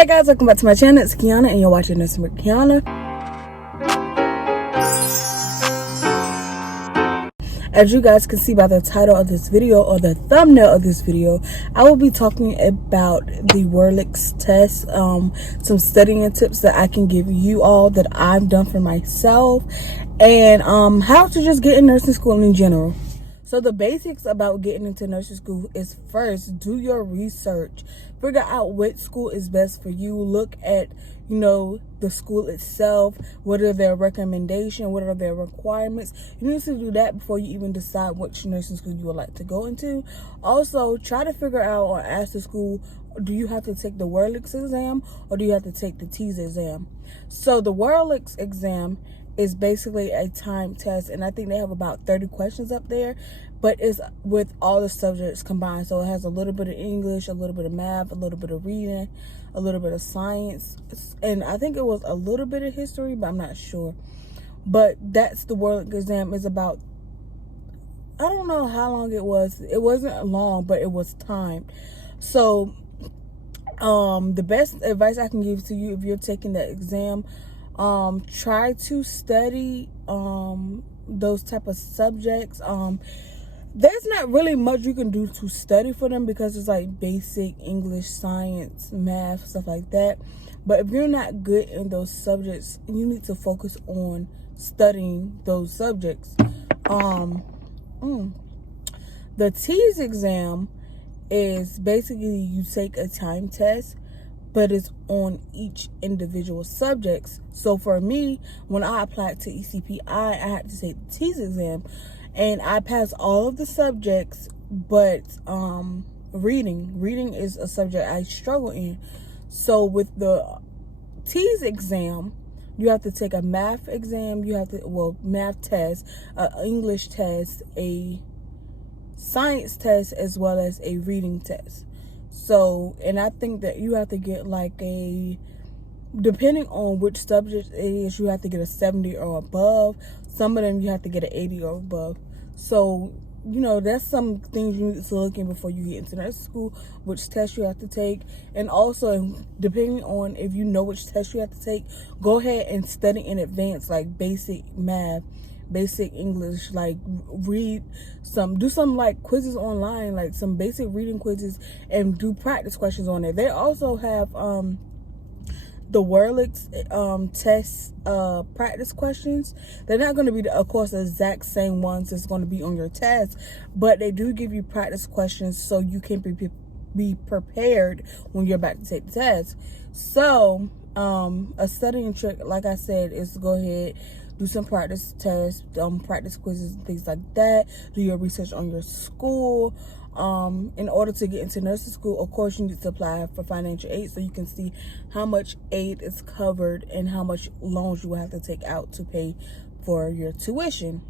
Hey guys, welcome back to my channel. It's Kiana and you're watching Nursing with Kiana. As you guys can see by the title of this video or the thumbnail of this video, I will be talking about the Wonderlic test, some studying tips that I can give you all that I've done for myself, and how to just get in nursing school in general. So the basics about getting into nursing school is, first, do your research. Figure out what school is best for you. Look at, the school itself. What are their recommendations? What are their requirements? You need to do that before you even decide which nursing school you would like to go into. Also, try to figure out or ask the school, do you have to take the Wonderlic exam or do you have to take the TEAS exam? So the Wonderlic exam is basically a time test, and I think they have about 30 questions up there, but it's with all the subjects combined. So it has a little bit of English, a little bit of math, a little bit of reading, a little bit of science, and I think it was a little bit of history, but I'm not sure. But that's the Wonderlic exam. Is about, I don't know how long it was. It wasn't long, but it was timed. So the best advice I can give to you if you're taking that exam, try to study those type of subjects. There's not really much you can do to study for them because it's like basic English, science, math, stuff like that. But if you're not good in those subjects, you need to focus on studying those subjects. The TEAS exam is basically you take a time test, but it's on each individual subjects. So for me, when I applied to ECPI, I had to take the TEAS exam, and I passed all of the subjects, but reading is a subject I struggle in. So with the TEAS exam, you have to take a math exam, math test, an English test, a science test, as well as a reading test. So, and I think that you have to get depending on which subject it is, you have to get a 70 or above. Some of them you have to get an 80 or above. So, that's some things you need to look in before you get into nursing school, which test you have to take. And also, depending on if you know which test you have to take, go ahead and study in advance, like basic math, basic English, like do some like quizzes online, like some basic reading quizzes, and do practice questions on it. They also have the Wonderlic test practice questions. They're not going to be, of course, the exact same ones that's going to be on your test, but they do give you practice questions so you can be prepared when you're about to take the test. So a studying trick, like I said, is to go ahead, do some practice tests, practice quizzes, and things like that. Do your research on your school. In order to get into nursing school, of course, you need to apply for financial aid so you can see how much aid is covered and how much loans you will have to take out to pay for your tuition.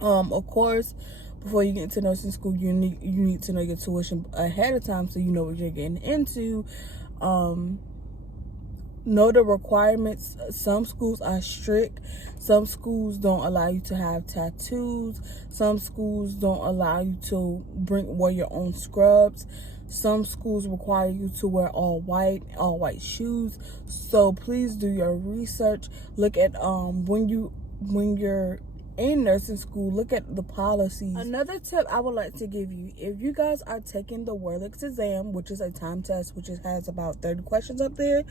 Of course, before you get into nursing school, you need to know your tuition ahead of time so you know what you're getting into. Know the requirements. Some schools are strict. Some schools don't allow you to have tattoos. Some schools don't allow you to wear your own scrubs. Some schools require you to wear all white shoes. So please do your research. Look at when you're in nursing school, look at the policies. Another tip I would like to give you, if you guys are taking the Wonderlic exam, which is a time test, which has about 30 questions up there,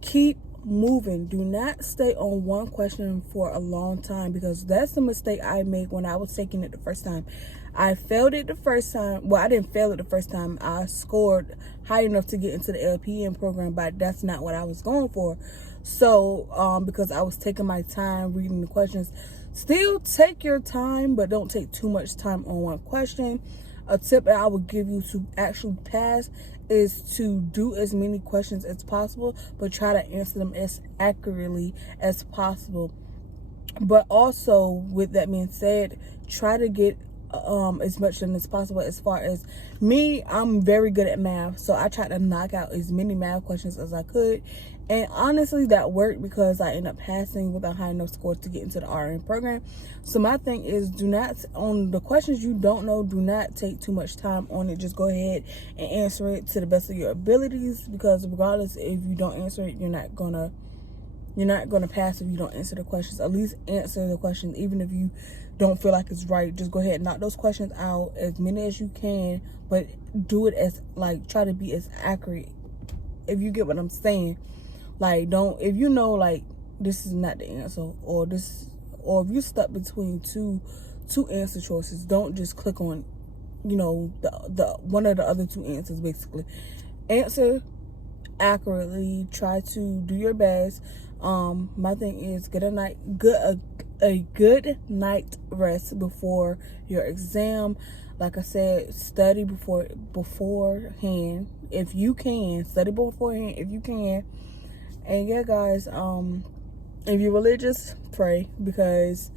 keep moving. Do not stay on one question for a long time, because that's the mistake I made when I was taking it the first time. I failed it the first time. Well, I didn't fail it the first time. I scored high enough to get into the LPN program, but that's not what I was going for. So because I was taking my time reading the questions. Still take your time, but don't take too much time on one question. A tip that I would give you to actually pass is to do as many questions as possible, but try to answer them as accurately as possible. But also, with that being said, try to get as much as possible. As far as me, I'm very good at math, so I tried to knock out as many math questions as I could, and honestly that worked because I ended up passing with a high enough score to get into the RN program. So my thing is, do not, on the questions you don't know, do not take too much time on it. Just go ahead and answer it to the best of your abilities, because regardless if you don't answer it, you're not gonna pass if you don't answer the questions. At least answer the questions, even if you don't feel like it's right. Just go ahead and knock those questions out, as many as you can, but do it as, like, try to be as accurate, if you get what I'm saying. Like, don't, if you know, like, this is not the answer, or if you're stuck between two answer choices, don't just click on, you know, the one of the other two answers. Basically, answer accurately, try to do your best. My thing is, get a good night rest before your exam. Like I said, study beforehand if you can. Study beforehand if you can. And yeah, guys, if you're religious, pray, because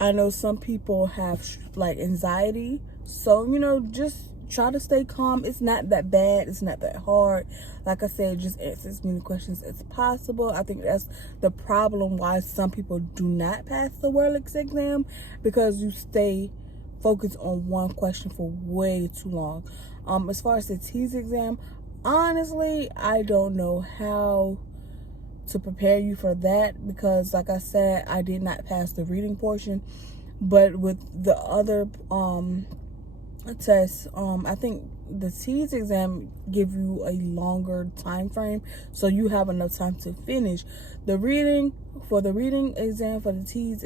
I know some people have like anxiety. So, you know, just try to stay calm. It's not that bad. It's not that hard. Like I said, just answer as many questions as possible. I think that's the problem why some people do not pass the Wonderlic exam, because you stay focused on one question for way too long. As far as the TEAS exam, honestly, I don't know how to prepare you for that, because like I said, I did not pass the reading portion. But with the other tests, I think the TEAS exam give you a longer time frame, so you have enough time to finish the reading. For the reading exam, for the TEAS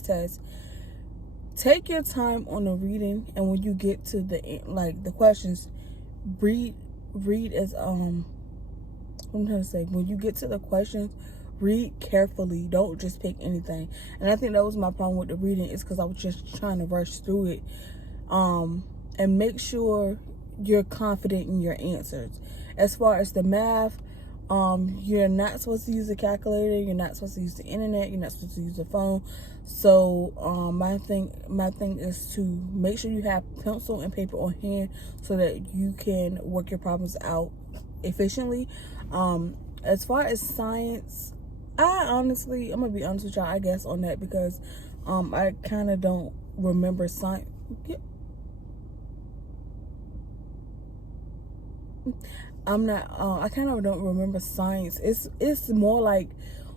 test, take your time on the reading, and when you get to the questions, read as I'm trying to say, when you get to the questions, read carefully. Don't just pick anything. And I think that was my problem with the reading, is because I was just trying to rush through it. And make sure you're confident in your answers. As far as the math, you're not supposed to use a calculator. You're not supposed to use the internet. You're not supposed to use the phone. So my thing is to make sure you have pencil and paper on hand, so that you can work your problems out efficiently. As far as science, I'm gonna be honest with y'all, I guess, on that, because I kind of don't remember science. I kind of don't remember science. It's more like,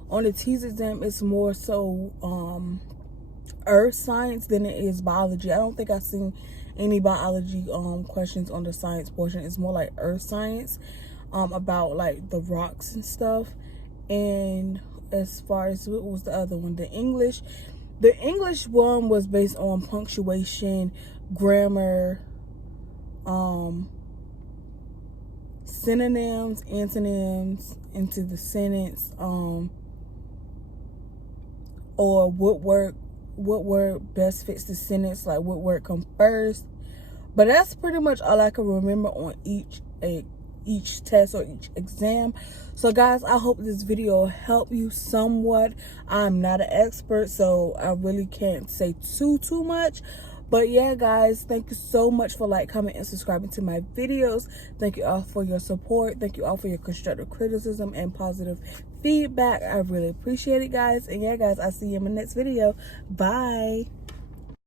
on the TEAS exam, it's more so earth science than it is biology. I don't think I've seen any biology questions on the science portion. It's more like earth science, about like the rocks and stuff. And as far as, what was the other one? The English one was based on punctuation, grammar, synonyms, antonyms into the sentence, or what word best fits the sentence, like what word come first. But that's pretty much all I can remember on each test or each exam. So guys, I hope this video helped you somewhat. I'm not an expert, so I really can't say too much. But yeah, guys, thank you so much for like, comment, and subscribing to my videos. Thank you all for your support. Thank you all for your constructive criticism and positive feedback. I really appreciate it, guys. And yeah, guys, I'll see you in my next video. Bye.